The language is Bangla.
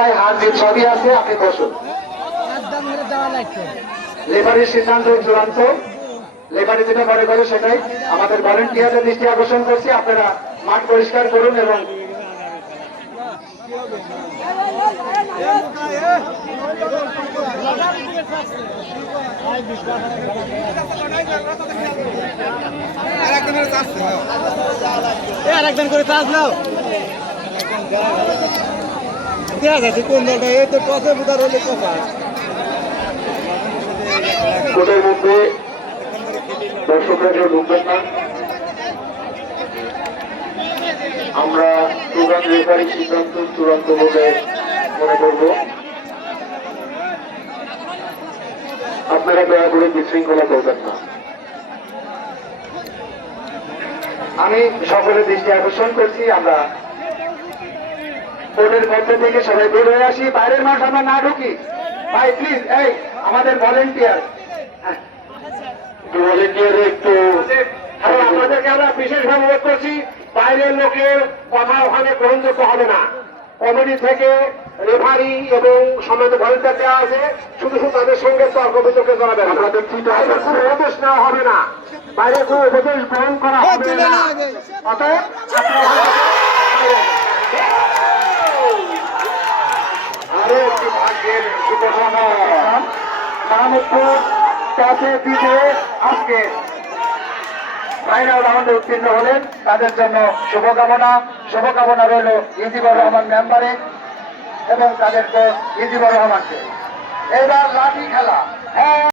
গলায় হাত জিত সবই আছে, আপনি বসুন। লেফারির সিদ্ধান্ত চূড়ান্ত। লেফারি যেটা মনে করে সেটাই। আমাদের ভলেন্টিয়ারদের দৃষ্টি আকর্ষণ করছি, আপনারা মাঠ পরিষ্কার করুন এবং আরেকজন করে চার্জ নাও। দেখা যাচ্ছে কোন দলটা এই তো টসে বুদার হলে কথা কোর্টের মধ্যে দর্শকরা কেউ ঢুকবেন না। আমরা প্রধান রেফারি সিদ্ধান্ত চূড়ান্ত বলে মনে করব। আপনারা দয়া করে বিশৃঙ্খলা করবেন না। আমি সকলের দৃষ্টি আকর্ষণ করছি, আমরা কোর্টের মধ্য থেকে সবাই বের হয়ে আসি, বাইরের মাঠ আমরা না ঢুকি। ভাই প্লিজ, এই আমাদের ভলেন্টিয়ার একটু আপনাদেরকে আমরা বিশেষভাবে অনুরোধ করছি, বাইরের লোকের কথা ওখানে গ্রহণযোগ্য হবে না। কমিটি থেকে রেফারি এবং সম্মানিত ভলেন্টিয়ার দেওয়া আছে, শুধু শুধু তাদের সঙ্গে তর্ক বিতর্কে জড়াবেন। আপনাদের কোনো উপদেশ নেওয়া হবে না, বাইরে কোনো উপদেশ গ্রহণ করা হবে না। অতএব আরো একটি ভাগ্যের শুভকামনা মাহমুদপুর টসে জিতে আজকে ফাইনাল রাউন্ডে উত্তীর্ণ হলেন, তাদের জন্য শুভকামনা রইল ইজিবুর রহমান মেম্বারে এবং তাদেরকে ইজিবুর রহমানকে। এবার লাঠি খেলা।